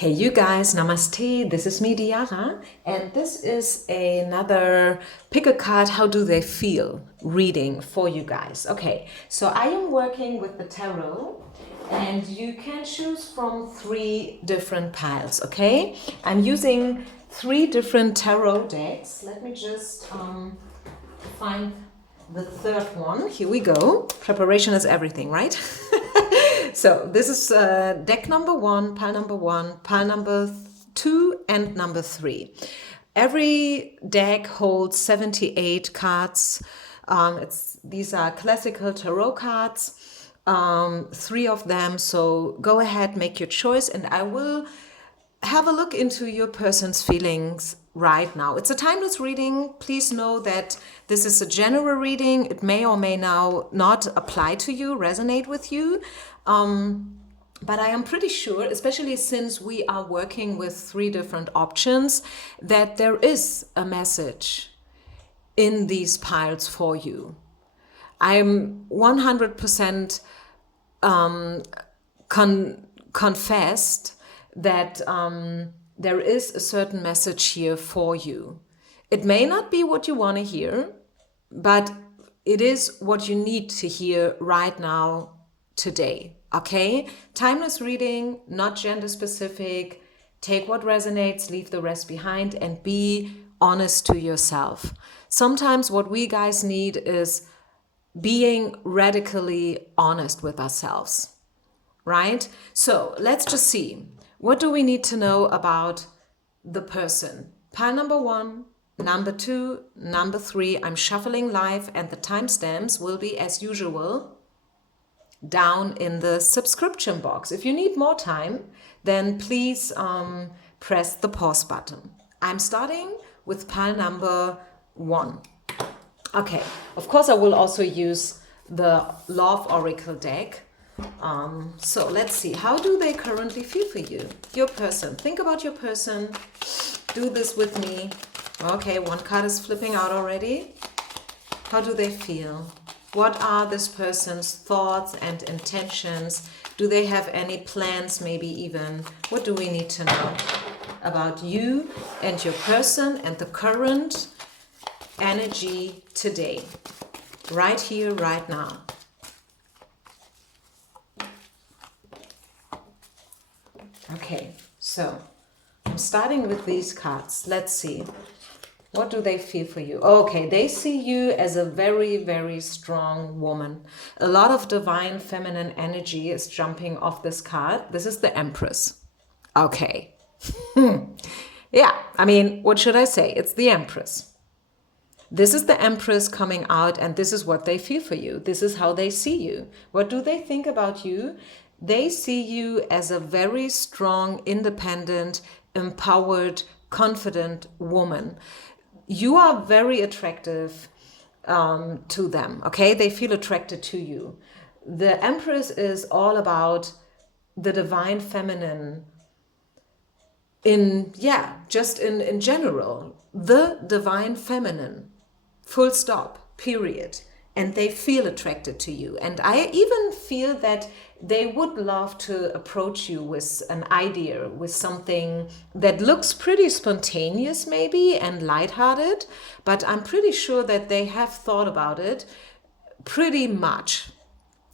Hey you guys, namaste, this is me Diara, and this is another pick a card, how do they feel reading for you guys. Okay, so I am working with the tarot and you can choose from 3 different piles, okay? I'm using 3 different tarot decks. Let me just find the third one. Here we go. Preparation is everything, right? So this is deck number 1, pile number 2, and number 3. Every deck holds 78 cards. These are classical tarot cards, 3 of them. So go ahead, make your choice, and I will have a look into your person's feelings right now. It's a timeless reading. Please know that this is a general reading. It may or may now not apply to you, resonate with you. But I am pretty sure, especially since we are working with 3 different options, that there is a message in these piles for you. I'm 100% confessed that there is a certain message here for you. It may not be what you want to hear, but it is what you need to hear right now, today. Okay? Timeless reading, not gender specific. Take what resonates, leave the rest behind, and be honest to yourself. Sometimes what we guys need is being radically honest with ourselves, right? So let's just see. What do we need to know about the person? Pile number 1, number 2, number 3. I'm shuffling live, and the timestamps will be, as usual, down in the subscription box. If you need more time, then please press the pause button. I'm starting with pile number 1. Okay, of course I will also use the Love Oracle deck. So let's see, how do they currently feel for you? Your person. Think about your person. Do this with me. Okay, 1 card is flipping out already. How do they feel? What are this person's thoughts and intentions? Do they have any plans, maybe even? What do we need to know about you and your person and the current energy today? Right here, right now. Okay, so I'm starting with these cards. Let's see. What do they feel for you? Okay, they see you as a very, very strong woman. A lot of divine feminine energy is jumping off this card. This is the Empress. Okay. Yeah, I mean, what should I say? It's the Empress. This is the Empress coming out, and this is what they feel for you. This is how they see you. What do they think about you? They see you as a very strong, independent, empowered, confident woman. You are very attractive to them, okay? They feel attracted to you. The Empress is all about the divine feminine just in general. The divine feminine, full stop, period. And they feel attracted to you. And I even feel that they would love to approach you with an idea, with something that looks pretty spontaneous maybe and lighthearted, but I'm pretty sure that they have thought about it pretty much.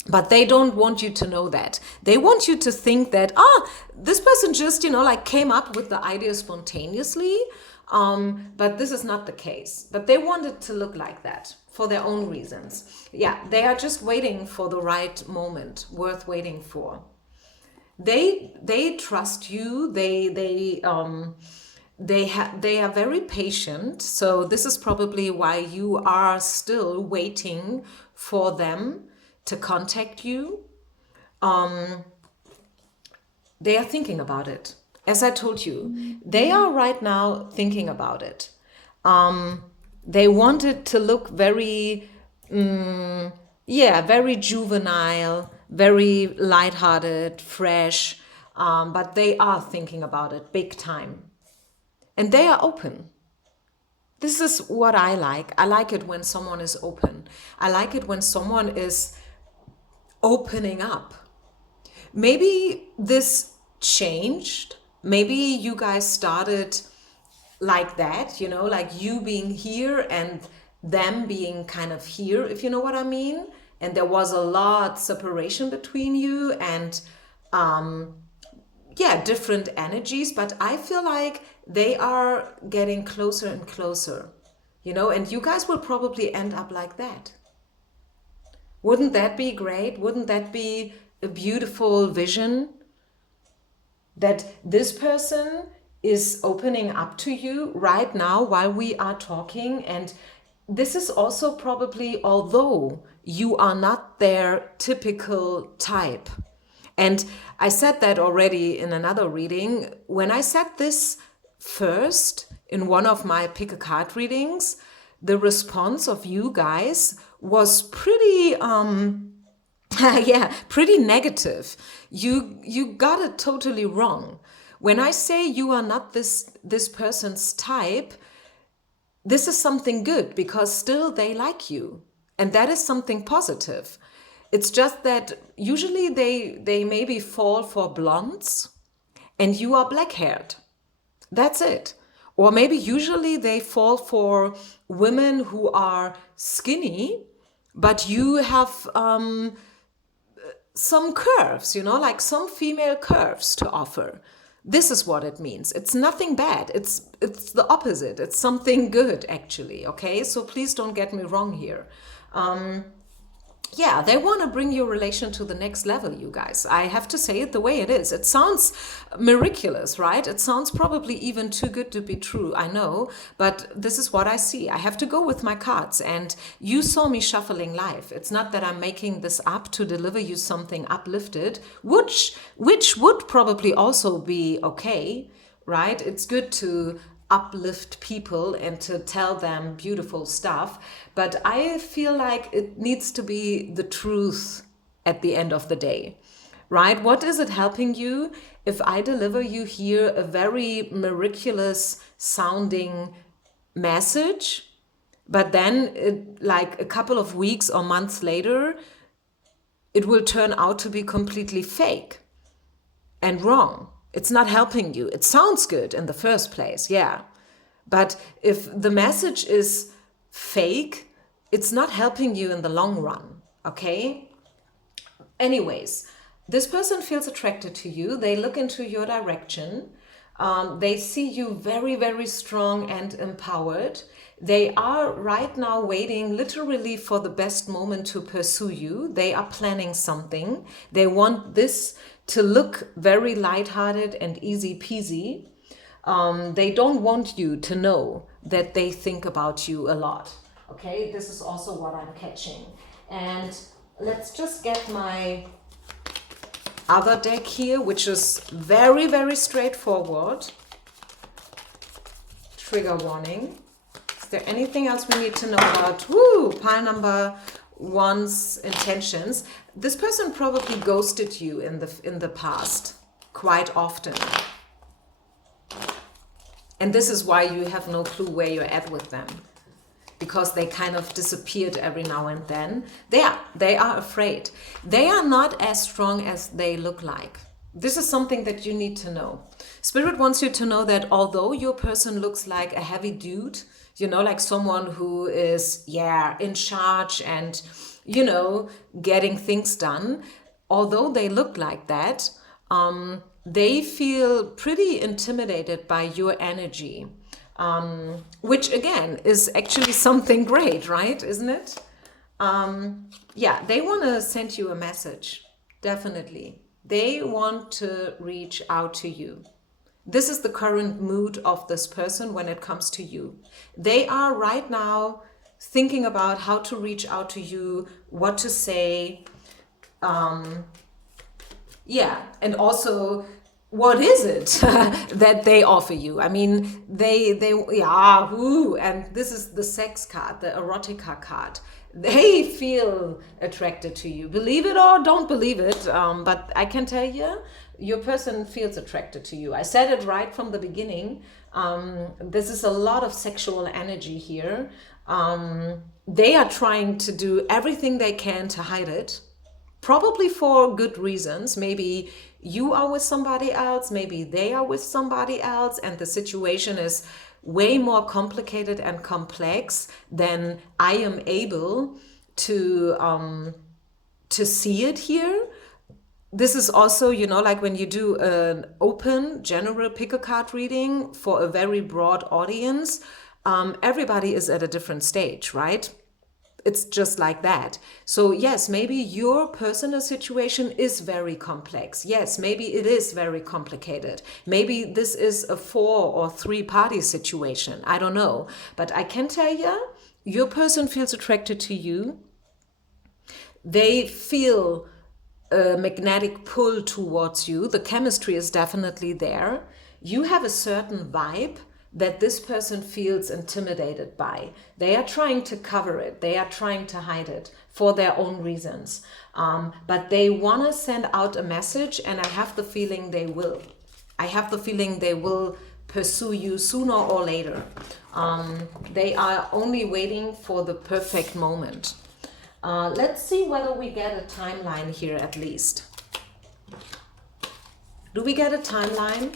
But they don't want you to know that. They want you to think that, this person just, came up with the idea spontaneously, but this is not the case. But they want it to look like that for their own reasons. Yeah, they are just waiting for the right moment, worth waiting for. They trust you. They are very patient. So this is probably why you are still waiting for them to contact you. They are thinking about it. As I told you, they are right now thinking about it. They want it to look very, very juvenile, very lighthearted, fresh, but they are thinking about it big time. And they are open. This is what I like. I like it when someone is open. I like it when someone is opening up. Maybe this changed maybe you guys started like that, like you being here and them being kind of here, if you know what I mean. And there was a lot separation between you, and yeah, different energies, but I feel like they are getting closer and closer, and you guys will probably end up like that. Wouldn't that be great? Wouldn't that be a beautiful vision? That this person is opening up to you right now while we are talking. And this is also probably, although you are not their typical type. And I said that already in another reading. When I said this first in one of my pick a card readings, the response of you guys was pretty yeah, pretty negative. You got it totally wrong. When I say you are not this person's type, this is something good, because still they like you, and that is something positive. It's just that usually they maybe fall for blondes and you are black haired. That's it. Or maybe usually they fall for women who are skinny, but you have some curves, like some female curves to offer. This is what it means. It's nothing bad. It's the opposite. It's something good, actually. Okay, so please don't get me wrong here. Yeah, they want to bring your relation to the next level, you guys. I have to say it the way it is. It sounds miraculous, right? It sounds probably even too good to be true, I know, but this is what I see. I have to go with my cards, and you saw me shuffling live. It's not that I'm making this up to deliver you something uplifted, which would probably also be okay, right? It's good to uplift people and to tell them beautiful stuff, but I feel like it needs to be the truth at the end of the day, right? What is it helping you if I deliver you here a very miraculous sounding message, but then like a couple of weeks or months later it will turn out to be completely fake and wrong? It's not helping you. It sounds good in the first place, yeah. But if the message is fake, it's not helping you in the long run, okay? Anyways, this person feels attracted to you. They look into your direction. They see you very, very strong and empowered. They are right now waiting literally for the best moment to pursue you. They are planning something. They want this to look very lighthearted and easy peasy. They don't want you to know that they think about you a lot. Okay, this is also what I'm catching. And let's just get my other deck here, which is very, very straightforward. Trigger warning. Is there anything else we need to know about pile number one's intentions? This person probably ghosted you in the past quite often. And this is why you have no clue where you're at with them, because they kind of disappeared every now and then. They are afraid. They are not as strong as they look like. This is something that you need to know. Spirit wants you to know that although your person looks like a heavy dude, like someone who is, in charge and, getting things done, although they look like that, they feel pretty intimidated by your energy, which again is actually something great, right? Isn't it? They want to send you a message, definitely. They want to reach out to you. This is the current mood of this person when it comes to you. They are right now thinking about how to reach out to you, what to say, and also what is it that they offer you? I mean, and this is the sex card, the erotica card. They feel attracted to you. Believe it or don't believe it, but I can tell you, your person feels attracted to you. I said it right from the beginning. This is a lot of sexual energy here. They are trying to do everything they can to hide it, probably for good reasons. Maybe you are with somebody else, maybe they are with somebody else, and the situation is way more complicated and complex than I am able to see it here. This is also, like when you do an open general pick a card reading for a very broad audience, everybody is at a different stage, right? It's just like that. So yes, maybe your personal situation is very complex. Yes, maybe it is very complicated. Maybe this is a 4 or 3 party situation. I don't know. But I can tell you, your person feels attracted to you. They feel a magnetic pull towards you. The chemistry is definitely there. You have a certain vibe that this person feels intimidated by. They are trying to cover it. They are trying to hide it for their own reasons. But they want to send out a message, and I have the feeling they will. I have the feeling they will pursue you sooner or later. They are only waiting for the perfect moment. Let's see whether we get a timeline here at least. Do we get a timeline?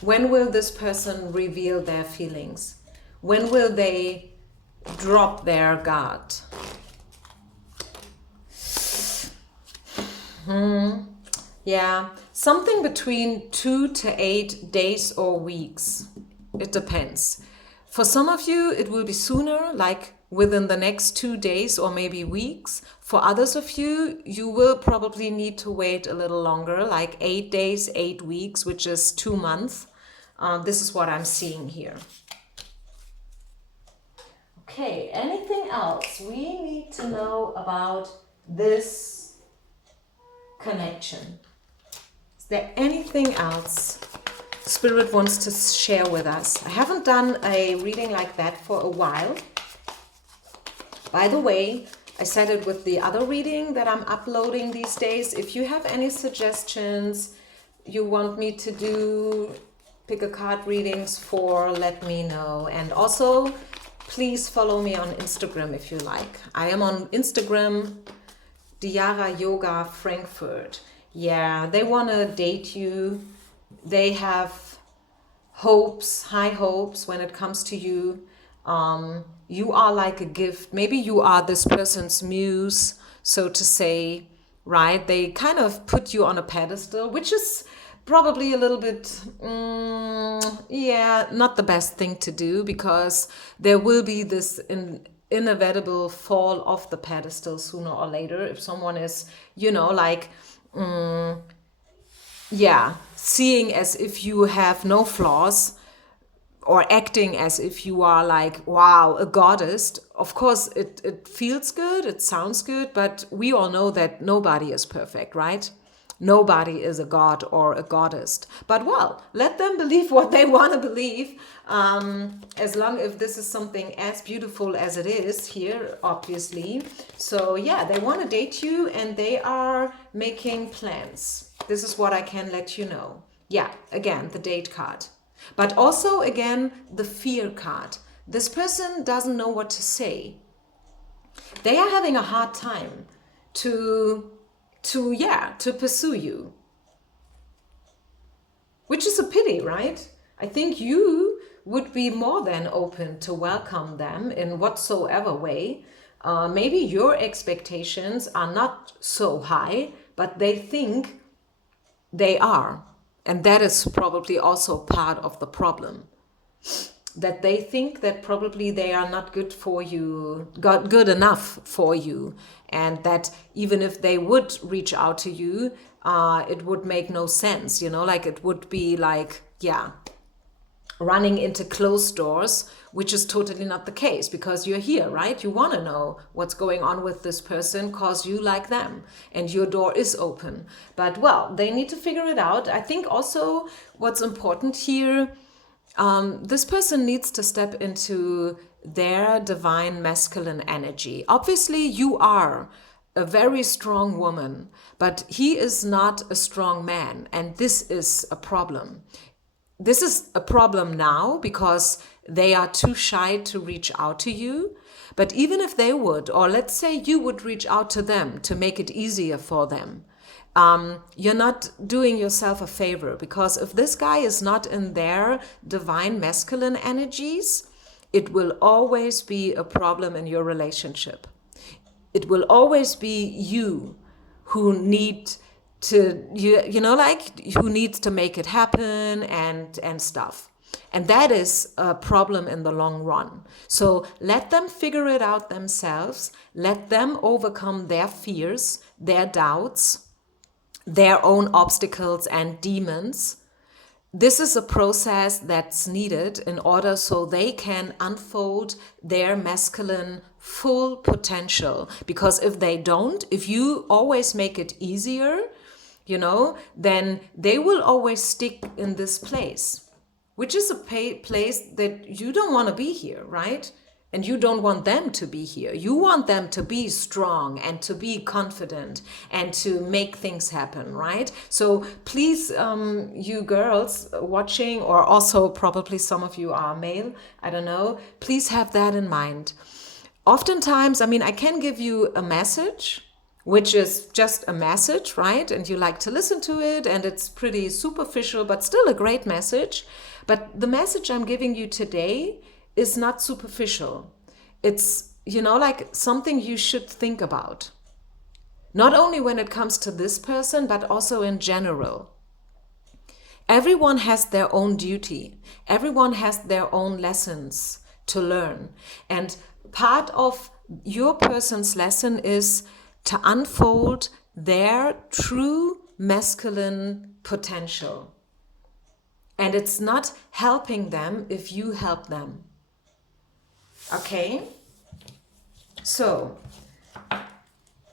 When will this person reveal their feelings? When will they drop their guard? Yeah, something between 2 to 8 days or weeks. It depends. For some of you, it will be sooner, like within the next 2 days or maybe weeks. For others of you, you will probably need to wait a little longer, like 8 days, 8 weeks, which is 2 months. This is what I'm seeing here. Okay, anything else we need to know about this connection? Is there anything else Spirit wants to share with us? I haven't done a reading like that for a while. By the way, I said it with the other reading that I'm uploading these days. If you have any suggestions you want me to do pick a card readings for, let me know. And also, please follow me on Instagram if you like. I am on Instagram, Diara Yoga Frankfurt. Yeah, they want to date you. They have hopes, high hopes when it comes to you. You are like a gift. Maybe you are this person's muse, so to say, right? They kind of put you on a pedestal, which is probably a little bit, not the best thing to do, because there will be this inevitable fall off the pedestal sooner or later if someone is, seeing as if you have no flaws, or acting as if you are like, wow, a goddess. Of course, it feels good, it sounds good, but we all know that nobody is perfect, right? Nobody is a god or a goddess. But well, let them believe what they want to believe, as long as this is something as beautiful as it is here, obviously. So yeah, they want to date you and they are making plans. This is what I can let you know. Yeah, again, the date card. But also, again, the fear card. This person doesn't know what to say. They are having a hard time to pursue you. Which is a pity, right? I think you would be more than open to welcome them in whatsoever way. Maybe your expectations are not so high, but they think they are. And that is probably also part of the problem. That they think that probably they are not good for you, good enough for you. And that even if they would reach out to you, it would make no sense, like it would be like, running into closed doors, which is totally not the case, because you're here, right? You want to know what's going on with this person because you like them and your door is open. But well, they need to figure it out. I think also what's important here, this person needs to step into their divine masculine energy. Obviously, you are a very strong woman, but he is not a strong man, and this is a problem. This is a problem now because they are too shy to reach out to you. But even if they would, or let's say you would reach out to them to make it easier for them, you're not doing yourself a favor, because if this guy is not in their divine masculine energies, it will always be a problem in your relationship. It will always be you who need to, who needs to make it happen and stuff. And that is a problem in the long run. So let them figure it out themselves. Let them overcome their fears, their doubts, their own obstacles and demons. This is a process that's needed in order so they can unfold their masculine full potential. Because if they don't, if you always make it easier, then they will always stick in this place, which is a place that you don't want to be here, right? And you don't want them to be here. You want them to be strong and to be confident and to make things happen, right? So please, you girls watching, or also probably some of you are male, I don't know, please have that in mind. Oftentimes, I can give you a message, which is just a message, right? And you like to listen to it, and it's pretty superficial, but still a great message. But the message I'm giving you today is not superficial. It's, like something you should think about. Not only when it comes to this person, but also in general. Everyone has their own duty. Everyone has their own lessons to learn. And part of your person's lesson is to unfold their true masculine potential. And it's not helping them if you help them. Okay? So,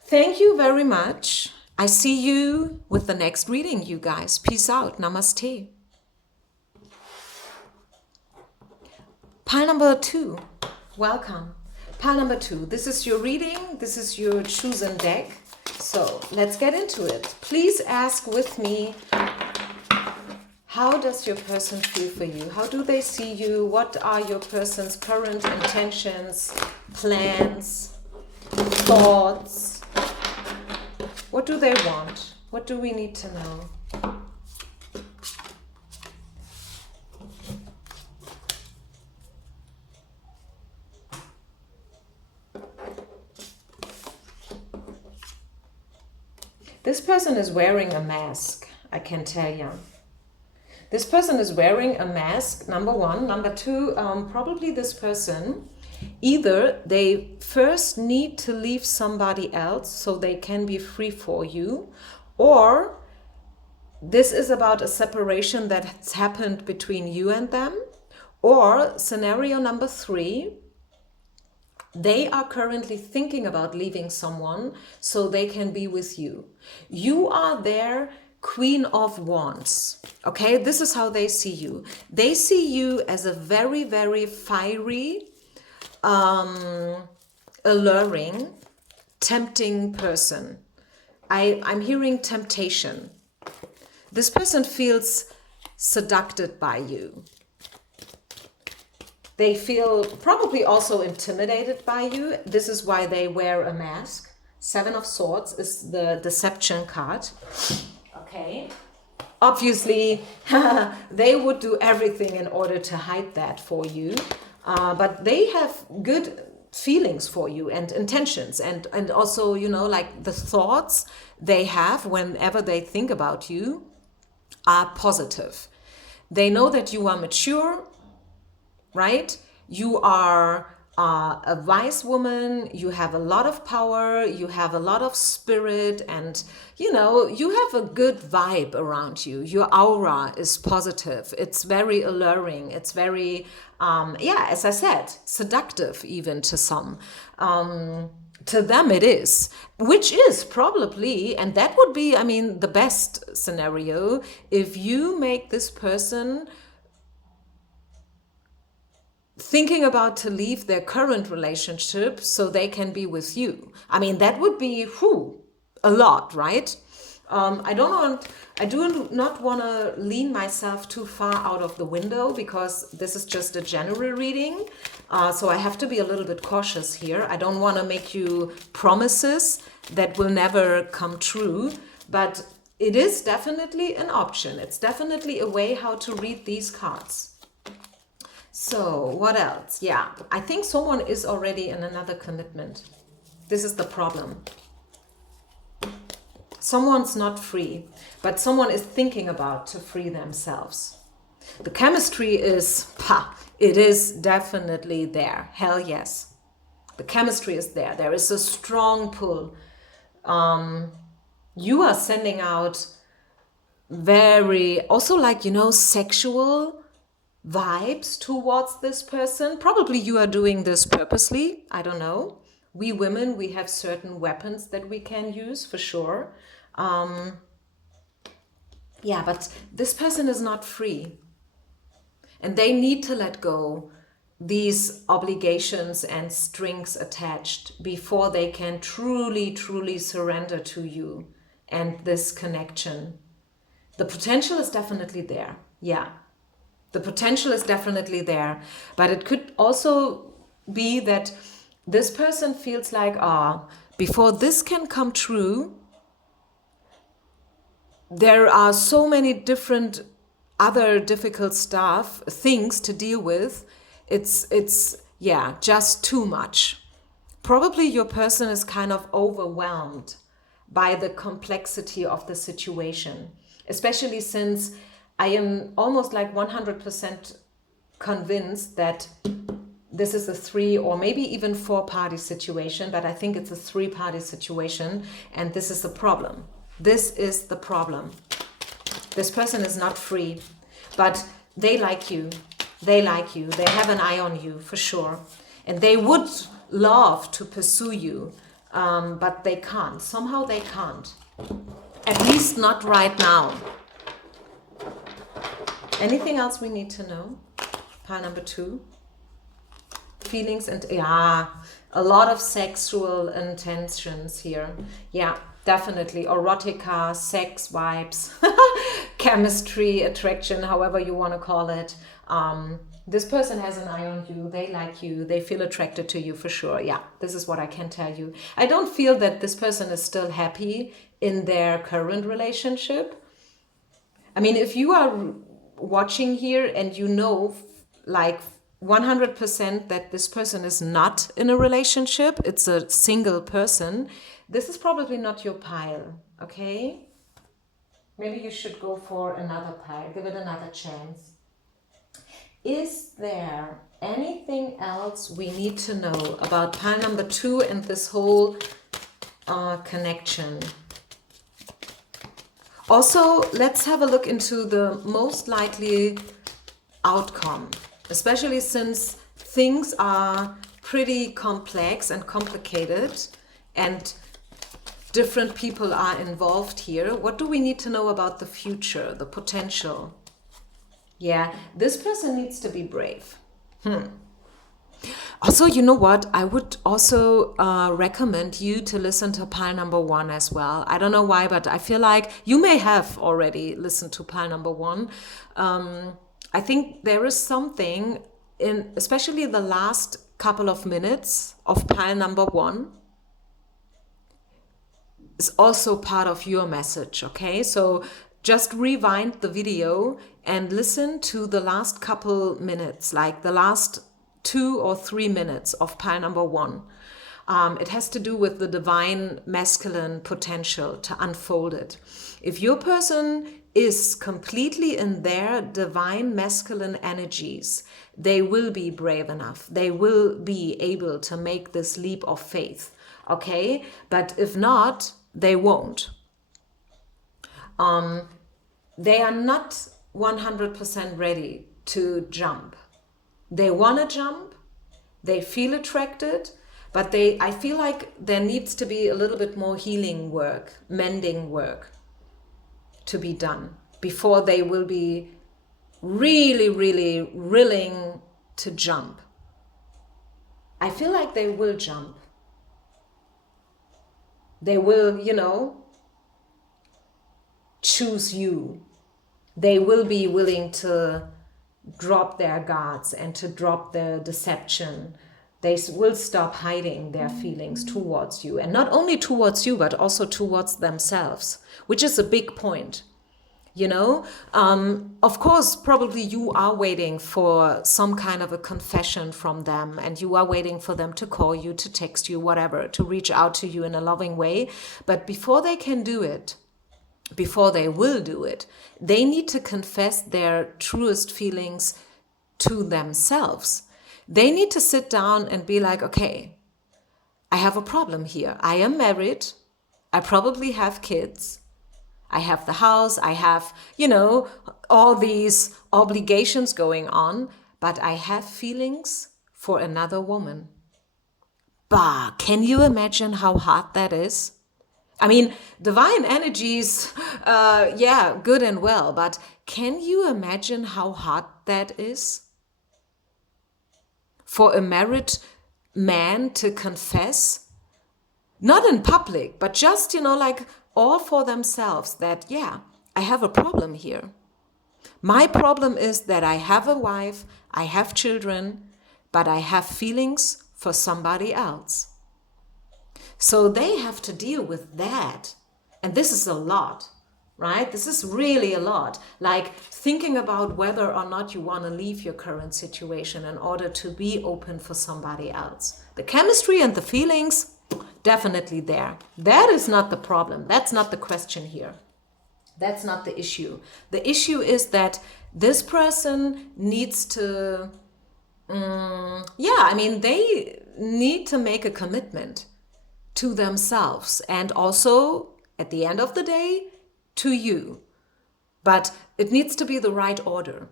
thank you very much. I see you with the next reading, you guys. Peace out. Namaste. Pile number 2. Welcome. Pile number 2. This is your reading. This is your chosen deck. So, let's get into it. Please ask with me, how does your person feel for you? How do they see you? What are your person's current intentions, plans, thoughts? What do they want? What do we need to know? This person is wearing a mask, I can tell you. This person is wearing a mask, number 1. Number 2, probably this person, either they first need to leave somebody else so they can be free for you, or this is about a separation that has happened between you and them, or scenario number 3, they are currently thinking about leaving someone so they can be with you. You are their Queen of Wands. Okay, this is how they see you. They see you as a very, very fiery, alluring, tempting person. I'm hearing temptation. This person feels seduced by you. They feel probably also intimidated by you. This is why they wear a mask. 7 of Swords is the deception card. Okay. Obviously, they would do everything in order to hide that for you. But they have good feelings for you and intentions. And also, like the thoughts they have whenever they think about you are positive. They know that you are mature, right? You are a wise woman, you have a lot of power, you have a lot of spirit, and you have a good vibe around you. Your aura is positive. It's very alluring. It's very, as I said, seductive even to some. To them it is, which is probably, and that would be, the best scenario, if you make this person thinking about to leave their current relationship so they can be with you. That would be a lot, right? I do not want to lean myself too far out of the window, because this is just a general reading. So I have to be a little bit cautious here. I don't want to make you promises that will never come true. but it is definitely an option. It's definitely a way how to read these cards. So what else? Yeah, I think someone is already in another commitment. This is the problem. Someone's not free, but someone is thinking about to free themselves. The chemistry is, it is definitely there. Hell yes. The chemistry is there. There is a strong pull. You are sending out very, also like, sexual vibes towards this person. Probably you are doing this purposely. I don't know. We women, we have certain weapons that we can use for sure. Yeah, but this person is not free. And they need to let go these obligations and strings attached before they can truly, truly surrender to you and this connection. The potential is definitely there. Yeah. The potential is definitely there, but it could also be that this person feels like, before this can come true, there are so many different other difficult things to deal with. It's just too much. Probably your person is kind of overwhelmed by the complexity of the situation, especially since I am almost like 100% convinced that this is a 3 or maybe even 4-party situation, but I think it's a 3-party situation, and this is the problem. This is the problem. This person is not free, but they like you. They like you. They have an eye on you for sure. And they would love to pursue you, but they can't. Somehow they can't. At least not right now. Anything else we need to know? Pile number 2. Feelings and, a lot of sexual intentions here. Yeah, definitely. Erotica, sex vibes, chemistry, attraction, however you want to call it. This person has an eye on you. They like you. They feel attracted to you for sure. Yeah, this is what I can tell you. I don't feel that this person is still happy in their current relationship. I mean, if you are watching here and you know like 100% that this person is not in a relationship, it's a single person, this is probably not your pile, okay? Maybe you should go for another pile, give it another chance. Is there anything else we need to know about pile number 2 and this whole connection? Also, let's have a look into the most likely outcome, especially since things are pretty complex and complicated and different people are involved here. What do we need to know about the future, the potential? Yeah, this person needs to be brave. Also, you know what? I would also recommend you to listen to pile number 1 as well. I don't know why, but I feel like you may have already listened to pile number 1. I think there is something in, especially the last couple of minutes of pile number 1, is also part of your message, okay? So just rewind the video and listen to the last couple minutes, like the last 2 or 3 minutes of pile number 1. It has to do with the divine masculine potential to unfold it. If your person is completely in their divine masculine energies, they will be brave enough. They will be able to make this leap of faith, okay? But if not, they won't. They are not 100% ready to jump. They want to jump, they feel attracted, but I feel like there needs to be a little bit more healing work, mending work to be done before they will be really, really willing to jump. I feel like they will jump. They will, choose you. They will be willing to drop their guards and to drop their deception. They will stop hiding their feelings towards you, and not only towards you, but also towards themselves, which is a big point. You know, of course, probably you are waiting for some kind of a confession from them, and you are waiting for them to call you, to text you, whatever, to reach out to you in a loving way. But before they can do it, before they will do it, they need to confess their truest feelings to themselves. They need to sit down and be like, okay, I have a problem here. I am married. I probably have kids. I have the house, I have, all these obligations going on, but I have feelings for another woman. Bah, can you imagine how hard that is? I mean, divine energies, good and well, but can you imagine how hard that is? For a married man to confess, not in public, but just, all for themselves that, I have a problem here. My problem is that I have a wife, I have children, but I have feelings for somebody else. So they have to deal with that. And this is a lot, right? This is really a lot. Like thinking about whether or not you want to leave your current situation in order to be open for somebody else. The chemistry and the feelings, definitely there. That is not the problem. That's not the question here. That's not the issue. The issue is that this person needs to, they need to make a commitment to themselves and also, at the end of the day, to you. But it needs to be the right order.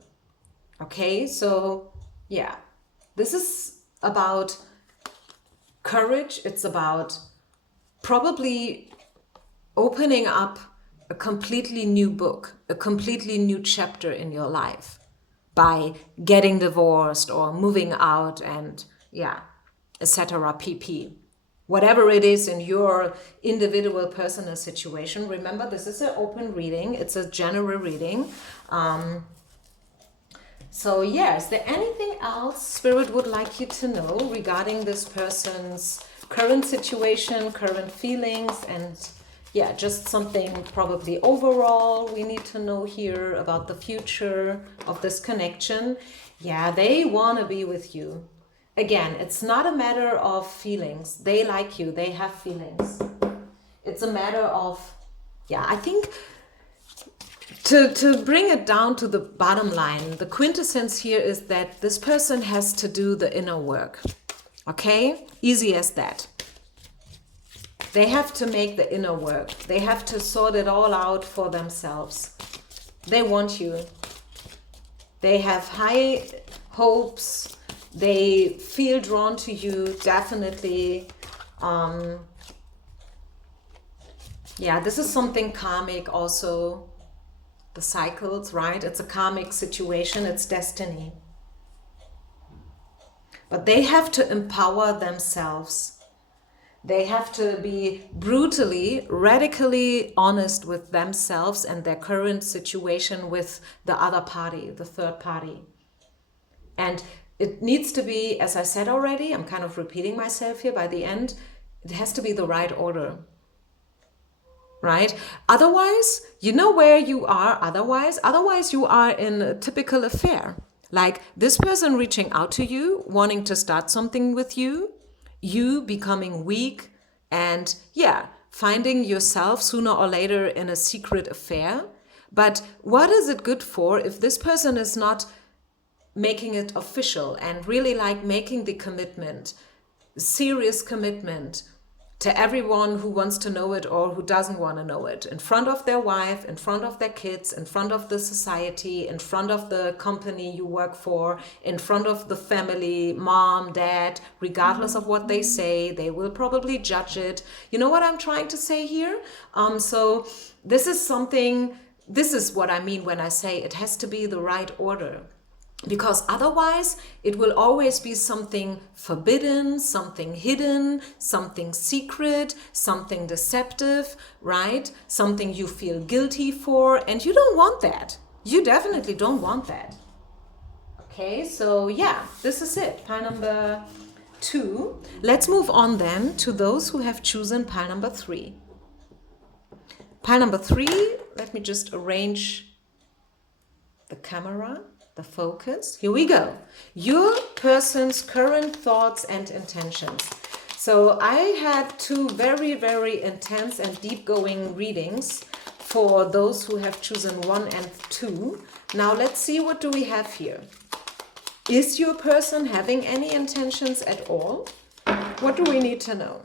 Okay, so this is about courage. It's about probably opening up a completely new book, a completely new chapter in your life by getting divorced or moving out and etc. pp. Whatever it is in your individual personal situation. Remember, this is an open reading. It's a general reading. Is there anything else Spirit would like you to know regarding this person's current situation, current feelings, and just something probably overall we need to know here about the future of this connection? They want to be with you. Again, it's not a matter of feelings. They like you. They have feelings. It's a matter of, I think to bring it down to the bottom line, the quintessence here is that this person has to do the inner work. Okay? Easy as that. They have to make the inner work. They have to sort it all out for themselves. They want you. They have high hopes. They feel drawn to you, definitely. This is something karmic also. The cycles, right? It's a karmic situation. It's destiny. But they have to empower themselves. They have to be brutally, radically honest with themselves and their current situation with the other party, the third party. And it needs to be, as I said already, I'm kind of repeating myself here by the end, it has to be the right order. Right? Otherwise, you know where you are otherwise you are in a typical affair. Like this person reaching out to you, wanting to start something with you, you becoming weak and finding yourself sooner or later in a secret affair. But what is it good for if this person is not making it official and really like making the commitment, serious commitment to everyone who wants to know it or who doesn't want to know it, in front of their wife, in front of their kids, in front of the society, in front of the company you work for, in front of the family, mom, dad, regardless of what they say, they will probably judge it. You know what I'm trying to say here? So this is what I mean when I say it has to be the right order. Because otherwise, it will always be something forbidden, something hidden, something secret, something deceptive, right? Something you feel guilty for, and you don't want that. You definitely don't want that. Okay, so this is it. Pile number 2. Let's move on then to those who have chosen pile number 3. Pile number 3, let me just arrange the camera, the focus. Here we go. Your person's current thoughts and intentions. So I had 2 very, very intense and deep-going readings for those who have chosen 1 and 2. Now let's see, what do we have here? Is your person having any intentions at all? What do we need to know?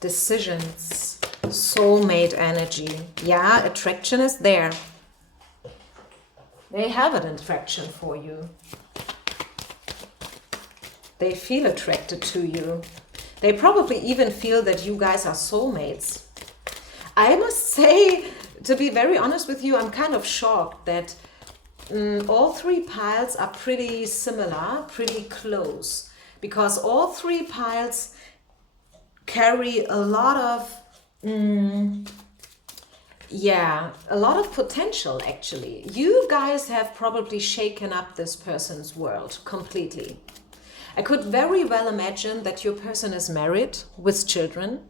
Decisions, soulmate energy. Yeah, attraction is there. They have an attraction for you. They feel attracted to you. They probably even feel that you guys are soulmates. I must say, to be very honest with you, I'm kind of shocked that all 3 piles are pretty similar, pretty close. Because all 3 piles carry a lot of, a lot of potential actually. You guys have probably shaken up this person's world completely. I could very well imagine that your person is married with children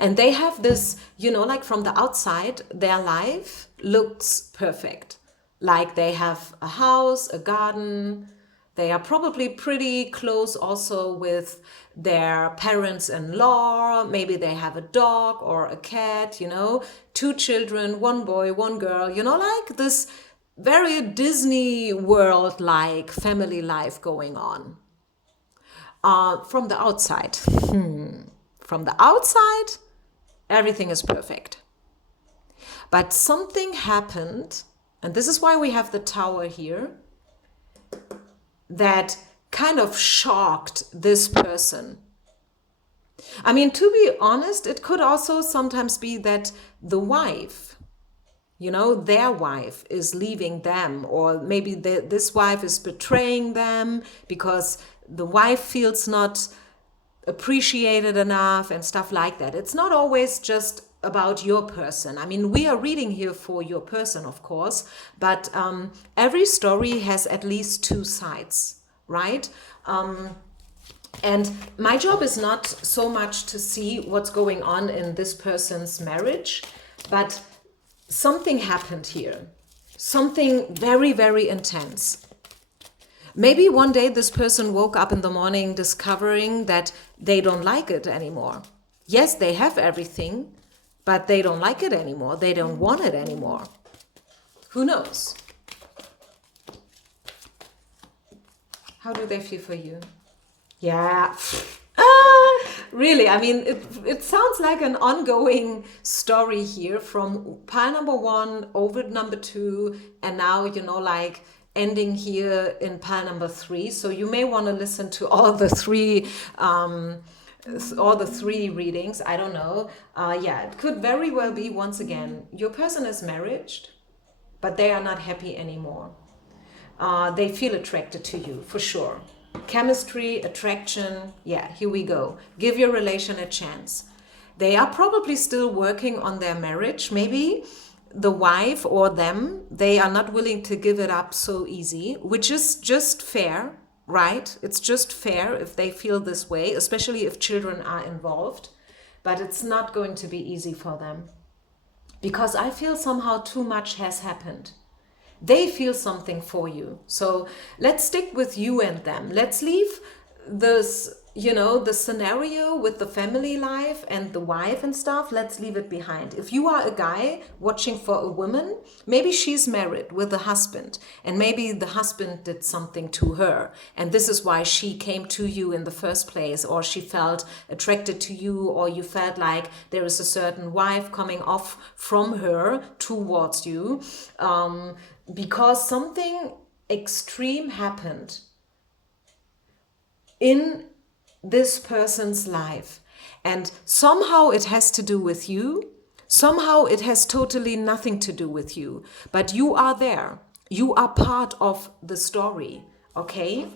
and they have this, like from the outside, their life looks perfect. Like they have a house, a garden. They are probably pretty close also with their parents-in-law. Maybe they have a dog or a cat, 2 children, 1 boy, 1 girl, like this very Disney world-like family life going on. From the outside. From the outside, everything is perfect. But something happened, and this is why we have the tower here, that kind of shocked this person. I mean, to be honest, it could also sometimes be that the wife, their wife is leaving them, or maybe this wife is betraying them because the wife feels not appreciated enough and stuff like that. It's not always just about your person. I mean, we are reading here for your person, of course, but every story has at least 2 sides, right? And my job is not so much to see what's going on in this person's marriage, but something happened here. Something very, very intense. Maybe one day this person woke up in the morning discovering that they don't like it anymore. Yes, they have everything, but they don't like it anymore. They don't want it anymore. Who knows? How do they feel for you? Yeah. Really, I mean, it sounds like an ongoing story here from pile number 1 over number 2, and now, like ending here in pile number 3. So you may want to listen to all the 3 readings. I don't know. It could very well be, once again, your person is married, but they are not happy anymore. They feel attracted to you, for sure. Chemistry, attraction, here we go. Give your relation a chance. They are probably still working on their marriage. Maybe the wife or them, they are not willing to give it up so easy, which is just fair, right? It's just fair if they feel this way, especially if children are involved. But it's not going to be easy for them. Because I feel somehow too much has happened. They feel something for you. So let's stick with you and them. Let's leave this, the scenario with the family life and the wife and stuff. Let's leave it behind. If you are a guy watching for a woman, maybe she's married with a husband and maybe the husband did something to her. And this is why she came to you in the first place, or she felt attracted to you, or you felt like there is a certain wife coming off from her towards you. Because something extreme happened in this person's life. And somehow it has to do with you. Somehow it has totally nothing to do with you. But you are there. You are part of the story, okay?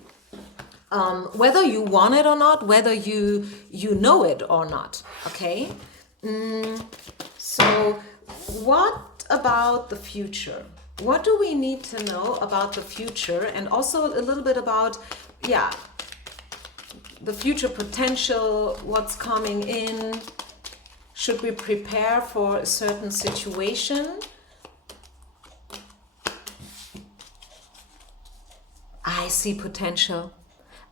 Whether you want it or not, whether you know it or not, okay? So, what about the future? What do we need to know about the future? And also a little bit about, yeah, the future potential, what's coming in. Should we prepare for a certain situation? I see potential.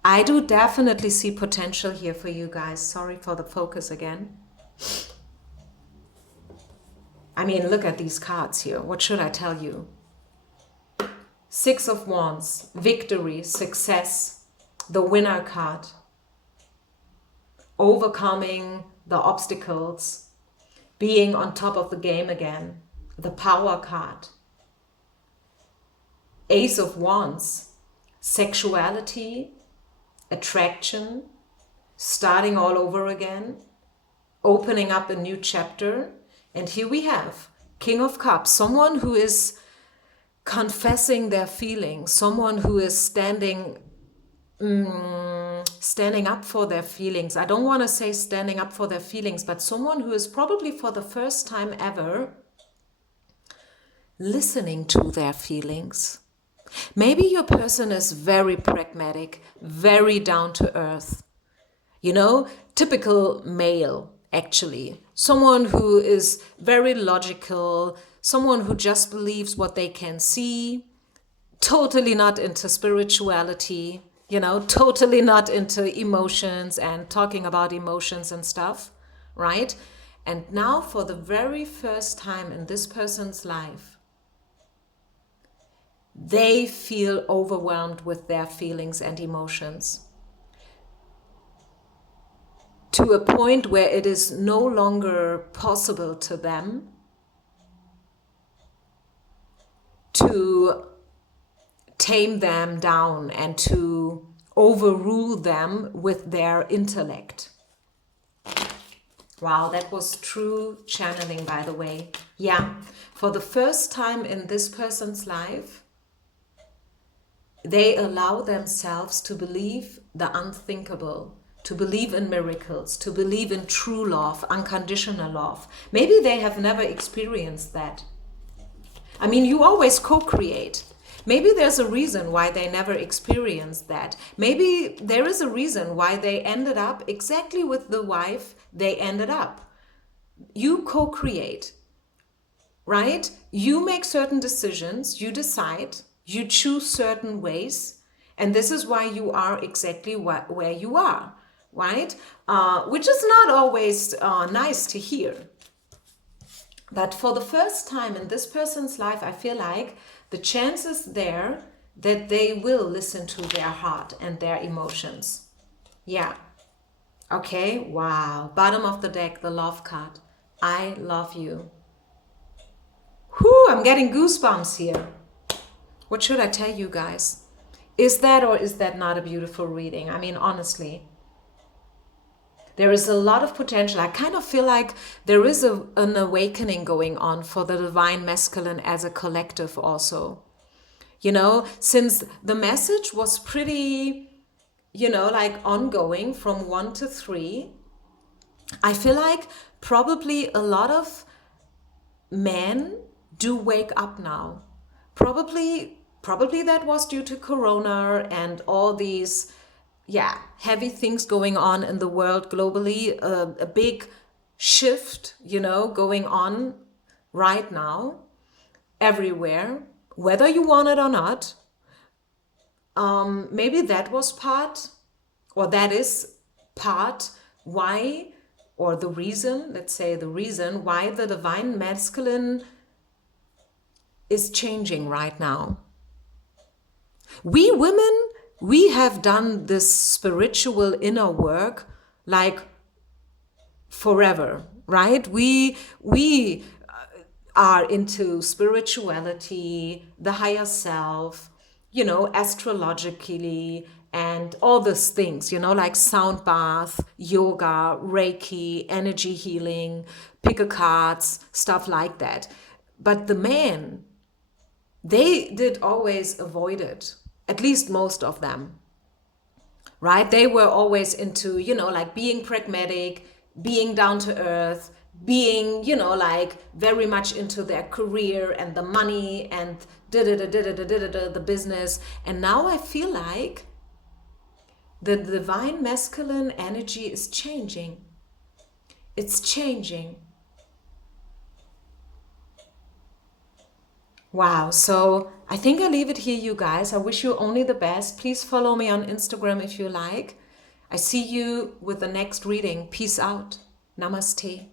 I do definitely see potential here for you guys. Sorry for the focus again. I mean, look at these cards here. What should I tell you? Six of Wands, victory, success, the winner card, overcoming the obstacles, being on top of the game again, the power card, Ace of Wands, sexuality, attraction, starting all over again, opening up a new chapter. And here we have King of Cups, someone who is confessing their feelings, someone who is standing up for their feelings. I don't want to say standing up for their feelings, but someone who is probably for the first time ever listening to their feelings. Maybe your person is very pragmatic, very down to earth. You know, typical male, actually. Someone who is very logical, someone who just believes what they can see, totally not into spirituality, you know, totally not into emotions and talking about emotions and stuff, right? And now, for the very first time in this person's life, they feel overwhelmed with their feelings and emotions to a point where it is no longer possible to them to tame them down and to overrule them with their intellect. Wow, that was true channeling, by the way. Yeah, for the first time in this person's life, they allow themselves to believe the unthinkable, to believe in miracles, to believe in true love, unconditional love. Maybe they have never experienced that. I mean, you always co-create. Maybe there's a reason why they never experienced that. Maybe there is a reason why they ended up exactly with the wife they ended up. You co-create, right? You make certain decisions, you decide, you choose certain ways, and this is why you are exactly where you are, right? Which is not always nice to hear. But for the first time in this person's life, I feel like the chances there that they will listen to their heart and their emotions. Yeah. Okay, wow. Bottom of the deck, the love card. I love you. Whew, I'm getting goosebumps here. What should I tell you guys? Is that or is that not a beautiful reading? I mean, honestly. There is a lot of potential. I kind of feel like there is an awakening going on for the divine masculine as a collective also. You know, since the message was pretty, you know, like ongoing from 1 to 3, I feel like probably a lot of men do wake up now. Probably that was due to Corona and all these, yeah, heavy things going on in the world globally, a big shift, you know, going on right now, everywhere, whether you want it or not. Maybe that was part, or that is part why, or the reason, let's say the reason why the divine masculine is changing right now. We women, we have done this spiritual inner work like forever, right? We are into spirituality, the higher self, you know, astrologically, and all these things, you know, like sound bath, yoga, Reiki, energy healing, pick a cards, stuff like that. But the men, they did always avoid it, at least most of them, right? They were always into, you know, like being pragmatic, being down to earth, being, like very much into their career and the money and the business. And now I feel like the divine masculine energy is changing. It's changing. Wow. So I think I leave it here, you guys. I wish you only the best. Please follow me on Instagram if you like. I see you with the next reading. Peace out. Namaste.